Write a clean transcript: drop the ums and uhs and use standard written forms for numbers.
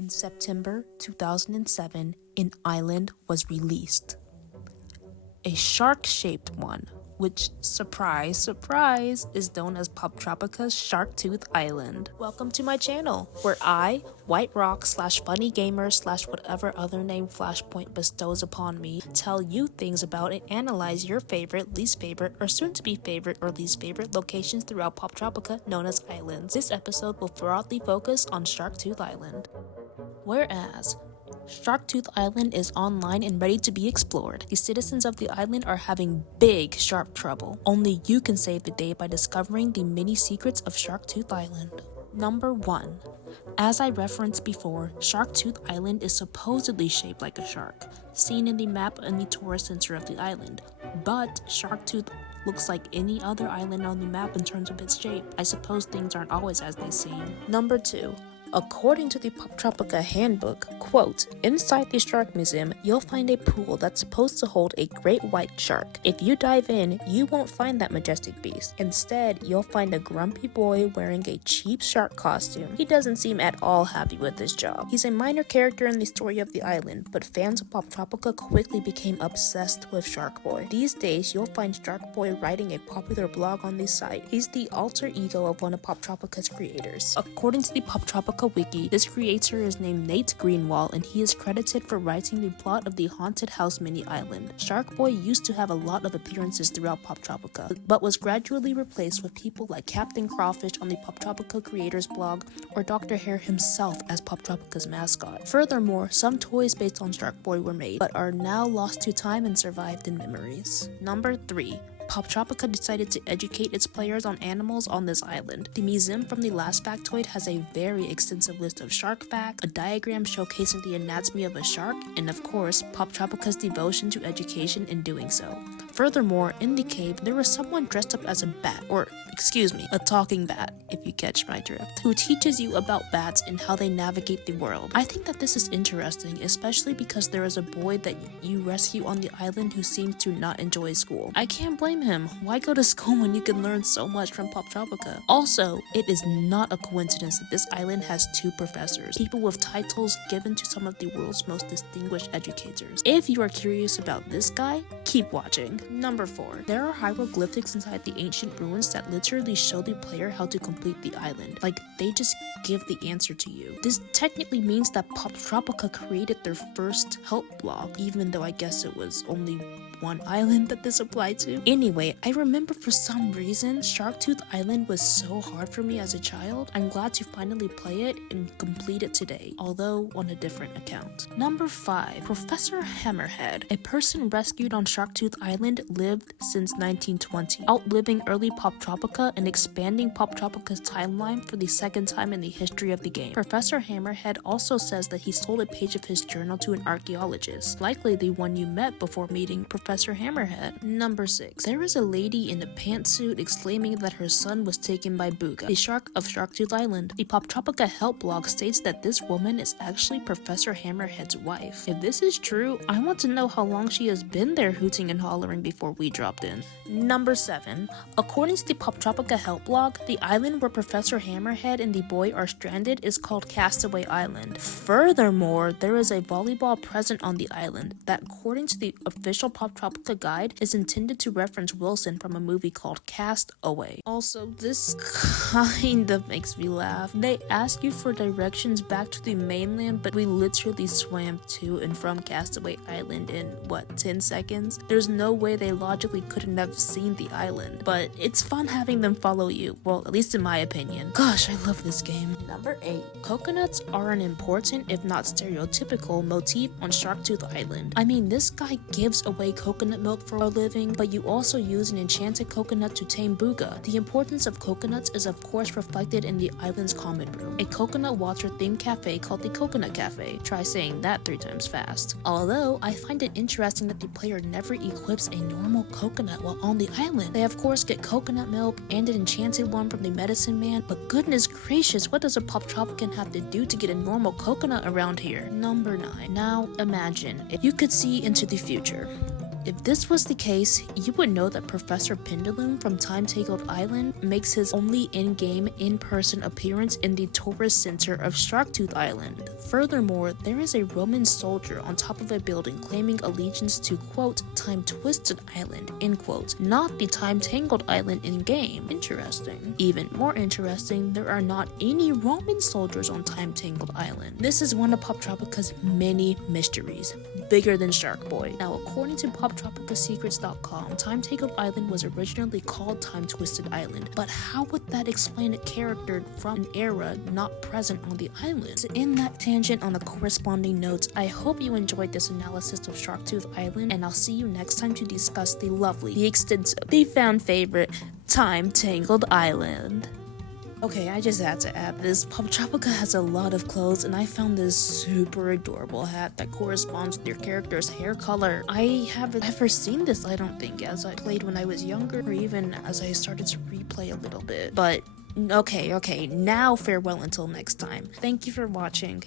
In September 2007, an island was released. A shark-shaped one, which, surprise, surprise, is known as Poptropica's Shark-Tooth Island. Welcome to my channel, where I, White Rock / funny gamer / whatever other name Flashpoint bestows upon me, tell you things about and analyze your favorite, least favorite, or soon-to-be favorite or least favorite locations throughout Poptropica known as islands. This episode will broadly focus on Shark-Tooth Island. Whereas Shark-Tooth Island is online and ready to be explored, the citizens of the island are having big shark trouble. Only you can save the day by discovering the many secrets of Shark-Tooth Island. Number 1. As I referenced before, Shark-Tooth Island is supposedly shaped like a shark, seen in the map and the tourist center of the island. But Shark-Tooth looks like any other island on the map in terms of its shape. I suppose things aren't always as they seem. Number 2. According to the Poptropica handbook, quote, inside the shark museum, you'll find a pool that's supposed to hold a great white shark. If you dive in, you won't find that majestic beast. Instead, you'll find a grumpy boy wearing a cheap shark costume. He doesn't seem at all happy with his job. He's a minor character in the story of the island, but fans of Poptropica quickly became obsessed with Shark Boy. These days, you'll find Shark Boy writing a popular blog on the site. He's the alter ego of one of Poptropica's creators. According to the Poptropica Wiki, this creator is named Nate Greenwall, and he is credited for writing the plot of the Haunted House mini island. Shark Boy used to have a lot of appearances throughout Poptropica, but was gradually replaced with people like Captain Crawfish on the Poptropica creators blog, or Dr. Hare himself as Poptropica's mascot. Furthermore, some toys based on Shark Boy were made, but are now lost to time and survived in memories. Number 3. Poptropica decided to educate its players on animals on this island. The museum from the last factoid has a very extensive list of shark facts, a diagram showcasing the anatomy of a shark, and of course, Poptropica's devotion to education in doing so. Furthermore, in the cave, there was someone dressed up as a bat, or a talking bat, if you catch my drift, who teaches you about bats and how they navigate the world. I think that this is interesting, especially because there is a boy that you rescue on the island who seems to not enjoy school. I can't blame him. Why go to school when you can learn so much from Poptropica? Also, it is not a coincidence that this island has 2 professors, people with titles given to some of the world's most distinguished educators. If you are curious about this guy, keep watching. Number 4. There are hieroglyphics inside the ancient ruins that literally show the player how to complete the island. Like, they just give the answer to you. This technically means that Poptropica created their first help blog, even though I guess it was only one island that this applied to. Anyway, I remember for some reason Shark-Tooth Island was so hard for me as a child. I'm glad to finally play it and complete it today, although on a different account. Number 5. Professor Hammerhead. A person rescued on Shark-Tooth Island lived since 1920, outliving early Poptropica and expanding Poptropica's timeline for the second time in the history of the game. Professor Hammerhead also says that he sold a page of his journal to an archaeologist, likely the one you met before meeting Professor Hammerhead. Number 6. There is a lady in a pantsuit exclaiming that her son was taken by Booga, the shark of Shark-Tooth Island. The Poptropica help blog states that this woman is actually Professor Hammerhead's wife. If this is true, I want to know how long she has been there hooting and hollering before we dropped in. Number 7. According to the Poptropica help blog, the island where Professor Hammerhead and the boy are stranded is called Castaway Island. Furthermore, there is a volleyball present on the island that, according to the official Poptropica guide, is intended to reference Wilson from a movie called Castaway. Also, this kind of makes me laugh. They ask you for directions back to the mainland, but we literally swam to and from Castaway Island in, 10 seconds? There's no way they logically couldn't have seen the island, but it's fun having them follow you, well, at least in my opinion. Gosh, I love this game. Number 8. Coconuts are an important, if not stereotypical, motif on Shark-Tooth Island. I mean, this guy gives away coconut milk for a living, but you also use an enchanted coconut to tame Booga. The importance of coconuts is of course reflected in the island's common room, a coconut water themed cafe called the Coconut Cafe. Try saying that 3 times fast. Although, I find it interesting that the player never equips a normal coconut while on the island. They of course get coconut milk and an enchanted one from the medicine man, but goodness gracious, what does a Poptropican have to do to get a normal coconut around here? Number 9. Now imagine if you could see into the future. If this was the case, you would know that Professor Pendulum from Time Tangled Island makes his only in-game, in-person appearance in the tourist center of Sharktooth Island. Furthermore, there is a Roman soldier on top of a building claiming allegiance to, quote, Time Twisted Island, end quote, not the Time Tangled Island in-game. Interesting. Even more interesting, there are not any Roman soldiers on Time Tangled Island. This is one of Poptropica's many mysteries, bigger than Shark Boy. Now, according to PoptropicaSecrets.com, Time Tangled Island was originally called Time Twisted Island, but how would that explain a character from an era not present on the island? So in that tangent on the corresponding notes, I hope you enjoyed this analysis of Sharktooth Island, and I'll see you next time to discuss the lovely, the extensive, the fan favorite, Time Tangled Island. Okay, I just had to add this. Poptropica has a lot of clothes, and I found this super adorable hat that corresponds with your character's hair color. I haven't ever seen this, I don't think, as I played when I was younger, or even as I started to replay a little bit. But, okay, now farewell until next time. Thank you for watching.